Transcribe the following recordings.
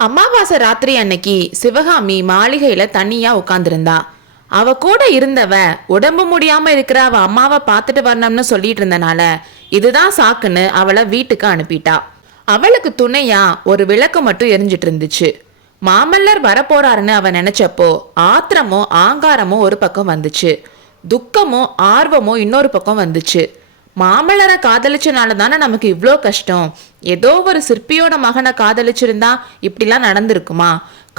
அமாவாசை ராத்திரி அன்னைக்கு சிவகாமி மாளிகையில தனியா உட்கார்ந்திருந்தா. அவ கூட இருந்தவ உடம்பு முடியாம இருக்கிற அவ அம்மாவை பார்த்துட்டு வரணும்னு சொல்லிட்டு இருந்தனால இதுதான் சாக்குன்னு அவளை வீட்டுக்கு அனுப்பிட்டா. அவளுக்கு துணையா ஒரு விளக்கு மட்டும் எரிஞ்சிட்டு இருந்துச்சு. மாமல்லர் வரப்போறாருன்னு அவ நினைச்சப்போ ஆத்திரமும் ஆங்காரமும் ஒரு பக்கம் வந்துச்சு, துக்கமும் ஆர்வமும் இன்னொரு பக்கம் வந்துச்சு. மாமல்லரை காதலிச்சனால தானே நமக்கு இவ்வளோ கஷ்டம். ஏதோ ஒரு சிற்பியோட மகனை காதலிச்சிருந்தா இப்படிலாம் நடந்திருக்குமா?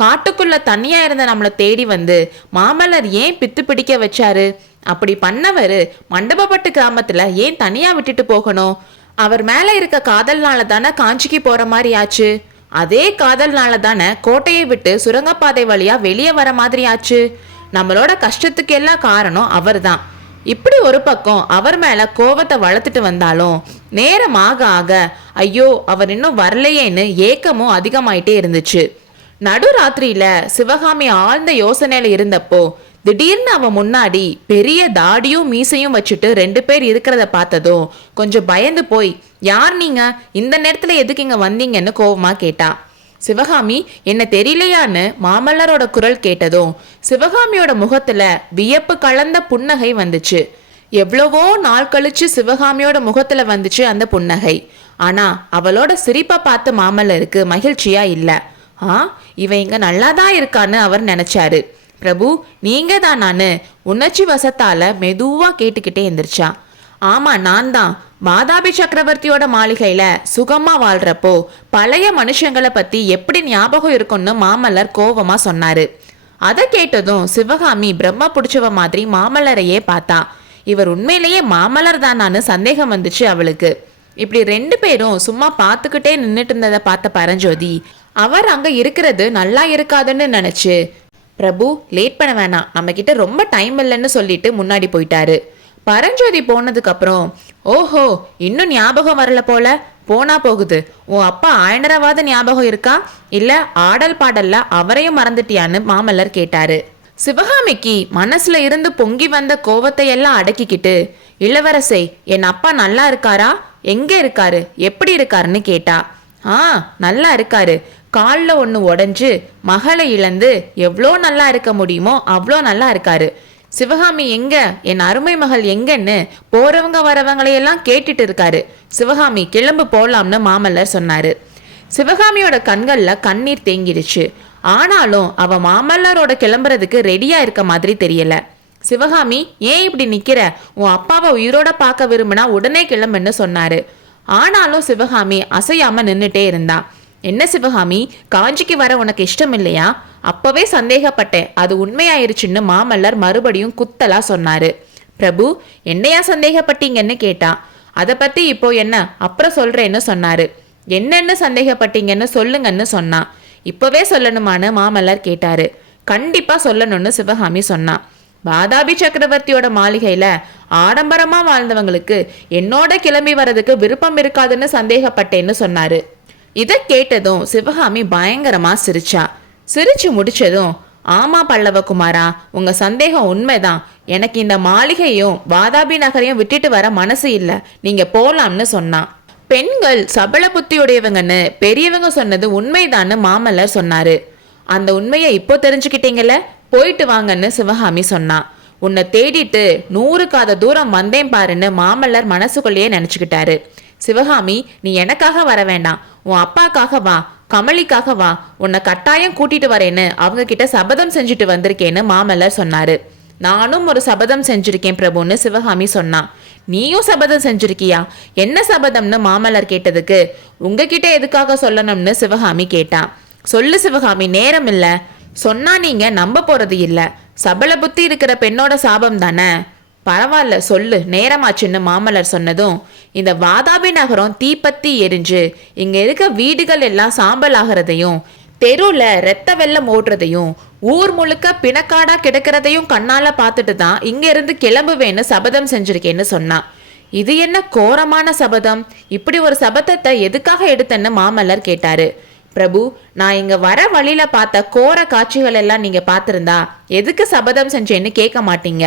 காட்டுக்குள்ள தனியா இருந்த நம்மளை தேடி வந்து மாமல்லர் ஏன் பித்து பிடிக்க வச்சாரு? அப்படி பண்ணவரு மண்டபப்பட்டு கிராமத்துல ஏன் தனியா விட்டுட்டு போகணும்? அவர் மேல இருக்க காதல்னால தானே காஞ்சிக்கு போற மாதிரி ஆச்சு. அதே காதல்னால தானே கோட்டையை விட்டு சுரங்கப்பாதை வழியா வெளியே வர மாதிரி ஆச்சு. நம்மளோட கஷ்டத்துக்கு எல்லாம் காரணம் அவர் தான். இப்படி ஒரு பக்கம் அவர் மேல கோவத்தை வளர்த்துட்டு வந்தாலும் நேரம் ஆக ஆக ஐயோ அவர் இன்னும் வரலையேன்னு ஏக்கமும் அதிகமாயிட்டே இருந்துச்சு. நடுராத்திரியில சிவகாமி ஆழ்ந்த யோசனையில இருந்தப்போ திடீர்னு அவன் முன்னாடி பெரிய தாடியும் மீசையும் வச்சுட்டு 2 பேர் இருக்கிறத பார்த்ததும் கொஞ்சம் பயந்து போய், யார் நீங்க, இந்த நேரத்துல எதுக்கு இங்க வந்தீங்கன்னு கோவமா கேட்டா. சிவகாமி, என்ன தெரியலையான்னு மாமல்லரோட குரல் கேட்டதும் சிவகாமியோட முகத்துல வியப்பு கலந்த புன்னகை வந்துச்சு. எவ்வளவோ நாள் கழிச்சு சிவகாமியோட முகத்துல வந்துச்சு அந்த புன்னகை. ஆனா அவளோட சிரிப்பை பார்த்து மாமல்லருக்கு மகிழ்ச்சியா இல்ல. இவ இங்க நல்லாதான் இருக்கான்னு அவர் நினைச்சாரு. பிரபு, நீங்க தான் நானு உணர்ச்சி வசத்தால மெதுவா கேட்டுக்கிட்டே எந்திரிச்சா. ஆமா, நான் தான். வாதாபி சக்கரவர்த்தியோட மாளிகையில சுகமா வாழ்றப்போ பழைய மனுஷங்களை பத்தி எப்படி ஞாபகம் இருக்கும்னு மாமல்லர் கோவமா சொன்னாரு. அதை கேட்டதும் சிவகாமி பிரம்ம பிடிச்சவ மாதிரி மாமல்லரையே பார்த்தா. இவர் உண்மையிலேயே மாமல்லர் தானான்னு சந்தேகம் வந்துச்சு அவளுக்கு. இப்படி 2 பேரும் சும்மா பார்த்துக்கிட்டே நின்றுட்டு இருந்ததை பார்த்த பரஞ்சோதி அவர் அங்க இருக்கிறது நல்லா இருக்காதுன்னு நினைச்சு, பிரபு லேட் பண்ண வேணாம், நம்ம கிட்ட ரொம்ப டைம் இல்லைன்னு சொல்லிட்டு முன்னாடி போயிட்டாரு. பரஞ்சோதி போனதுக்கு அப்புறம், ஓஹோ இன்னும் ஞாபகம் வரல போல, போனா போகுது. உன் அப்பா ஆயனரவாத ஞாபகம் இருக்கா, இல்ல ஆடல் பாடல்ல அவரையும் மறந்துட்டியான்னு மாமல்லர் கேட்டாரு. சிவகாமிக்கு மனசுல இருந்து பொங்கி வந்த கோவத்தை எல்லாம் அடக்கிக்கிட்டு, இளவரசே என் அப்பா நல்லா இருக்காரா, எங்க இருக்காரு, எப்படி இருக்காருன்னு கேட்டா. நல்லா இருக்காரு. காலில் ஒன்று உடஞ்சு மகளை இழந்து எவ்வளோ நல்லா இருக்க முடியுமோ அவ்வளோ நல்லா இருக்காரு. சிவகாமி எங்க, என் அருமை மகள் எங்கன்னு போறவங்க வரவங்களையெல்லாம் கேட்டுட்டு இருக்காரு. சிவகாமி கிளம்பு போலாம்னு மாமல்லர் சொன்னாரு. சிவகாமியோட கண்கள்ல கண்ணீர் தேங்கிடுச்சு. ஆனாலும் அவ மாமல்லரோட கிளம்புறதுக்கு ரெடியா இருக்க மாதிரி தெரியல. சிவகாமி, ஏன் இப்படி நிக்கிற, உன் அப்பாவை உயிரோட பார்க்க விரும்பினா உடனே கிளம்புன்னு சொன்னாரு. ஆனாலும் சிவகாமி அசையாம நின்றுட்டே இருந்தா. என்ன சிவகாமி, காஞ்சிக்கு வர உனக்கு இஷ்டம் இல்லையா? அப்பவே சந்தேகப்பட்டேன், அது உண்மையாயிருச்சுன்னு மாமல்லர் மறுபடியும் குத்தலா சொன்னாரு. பிரபு, என்னையா சந்தேகப்பட்டீங்கன்னு கேட்டா. அதை பத்தி இப்போ என்ன, அப்புறம் சொல்றேன்னு சொன்னாரு. என்னென்ன சந்தேகப்பட்டீங்கன்னு சொல்லுங்கன்னு சொன்னா. இப்பவே சொல்லணுமான்னு மாமல்லர் கேட்டாரு. கண்டிப்பா சொல்லணும்னு சிவகாமி சொன்னா. வாதாபி சக்கரவர்த்தியோட மாளிகையில ஆடம்பரமா வாழ்ந்தவங்களுக்கு என்னோட கிளம்பி வர்றதுக்கு விருப்பம் இருக்காதுன்னு சந்தேகப்பட்டேன்னு சொன்னாரு. இதை கேட்டதும் சிவகாமி பயங்கரமா சிரிச்சா. சிரிச்சு முடிச்சதும், ஆமா பல்லவகுமாரா, உங்க சந்தேகம் உண்மைதான். எனக்கு இந்த மாளிகையும் வாதாபி நகரையும் விட்டுட்டு வர மனசு இல்ல, நீங்க போலாம்னு சொன்னா. பெண்கள் சபல புத்தியுடையவங்கன்னு பெரியவங்க சொன்னது உண்மைதான்னு மாமல்லர் சொன்னாரு. அந்த உண்மையை இப்போ தெரிஞ்சுக்கிட்டீங்கல்ல, போயிட்டு வாங்கன்னு சிவகாமி சொன்னா. உன்னை தேடிட்டு 100 காத தூரம் வந்தேன் பாருன்னு மாமல்லர் மனசுக்குள்ளேயே நினைச்சுக்கிட்டாரு. சிவகாமி, நீ எனக்காக வர வேண்டாம், உன் அப்பாக்காக வா, கமலிக்காக வா, உன்னை கட்டாயம் கூட்டிட்டு வரேன்னு அவங்க கிட்ட சபதம் செஞ்சுட்டு வந்திருக்கேன்னு மாமல்லர் சொன்னாரு. நானும் ஒரு சபதம் செஞ்சிருக்கேன் பிரபுன்னு சிவகாமி சொன்னா. நீயும் சபதம் செஞ்சிருக்கியா, என்ன சபதம்னு மாமல்லர் கேட்டதுக்கு, உங்ககிட்ட எதுக்காக சொல்லணும்னு சிவகாமி கேட்டான். சொல்லு சிவகாமி, நேரம் இல்ல, சொன்னா நீங்க நம்ப போறது இல்ல, சபல புத்தி இருக்கிற பெண்ணோட சாபம் தானே. பரவாயில்ல சொல்லு, நேரமாச்சுன்னு மாமல்லர் சொன்னதும், இந்த வாதாபி நகரம் தீப்பத்தி எரிஞ்சு இங்க இருக்க வீடுகள் எல்லாம் சாம்பல் ஆகிறதையும், தெருவுல ரத்த வெள்ளம் ஓடுறதையும், ஊர் முழுக்க பிணக்காடா கிடக்கிறதையும் கண்ணால பார்த்துட்டு தான் இங்க இருந்து கிளம்புவேன்னு சபதம் செஞ்சிருக்கேன்னு சொன்னான். இது என்ன கோரமான சபதம், இப்படி ஒரு சபதத்தை எதுக்காக எடுத்தேன்னு மாமல்லர் கேட்டாரு. பிரபு, நான் இங்க வர வழியில பார்த்த கோர காட்சிகள் எல்லாம் நீங்க பார்த்திருந்தா எதுக்கு சபதம் செஞ்சேன்னு கேட்க மாட்டீங்க.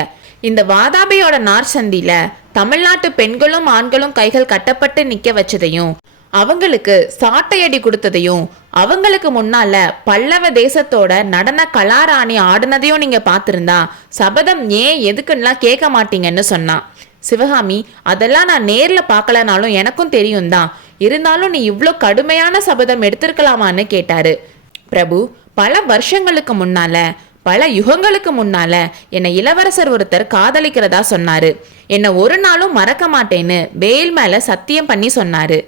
இந்த வாதாபியோட நார்சந்தியில தமிழ்நாட்டு பெண்களும் ஆண்களும் கைகள் கட்டப்பட்டு நிக்க வச்சதையும், அவங்களுக்கு சாட்டையடி கொடுத்ததையும் அவங்களுக்கு முன்னால பல்லவ தேசத்தோட நடன கலாராணி ஆடுனதையும் நீங்க பார்த்திருந்தா சபதம் ஏன் எதுக்குன்னா கேட்க மாட்டீங்கன்னு சொன்னான். சிவகாமி, அதெல்லாம் நான் நேர்ல பார்க்கலனாலும் எனக்கும் தெரியும் தான், இருந்தாலும் நீ இவ்வளோ கடுமையான சபதம் எடுத்திருக்கலாமான்னு கேட்டாரு. பிரபு, பல வருஷங்களுக்கு முன்னால, பல யுகங்களுக்கு முன்னால என்னை இளவரசர் ஒருத்தர் காதலிக்கிறதா சொன்னாரு. என்னை ஒரு நாளும் மறக்க மாட்டேன்னு வேல் மேல சத்தியம் பண்ணி சொன்னாரு.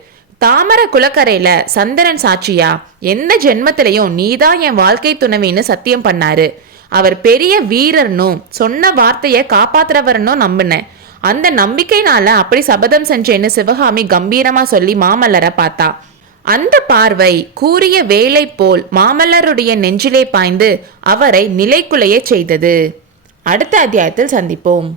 தாமர குளக்கரையில சந்திரன் சாட்சியா எந்த ஜென்மத்திலையும் நீதான் என் வாழ்க்கை துணைவின்னு சத்தியம் பண்ணாரு. அவர் பெரிய வீரர்னும் சொன்ன வார்த்தையை காப்பாத்துறவர்னும் நம்பினேன். அந்த நம்பிக்கைனால அப்படி சபதம் செஞ்சேன்னு சிவகாமி கம்பீரமா சொல்லி மாமல்லரை பார்த்தா. அந்த பார்வை கூறிய வேலை போல் மாமல்லருடைய நெஞ்சிலே பாய்ந்து அவரை நிலைக்குலைய செய்தது. அடுத்த அத்தியாயத்தில் சந்திப்போம்.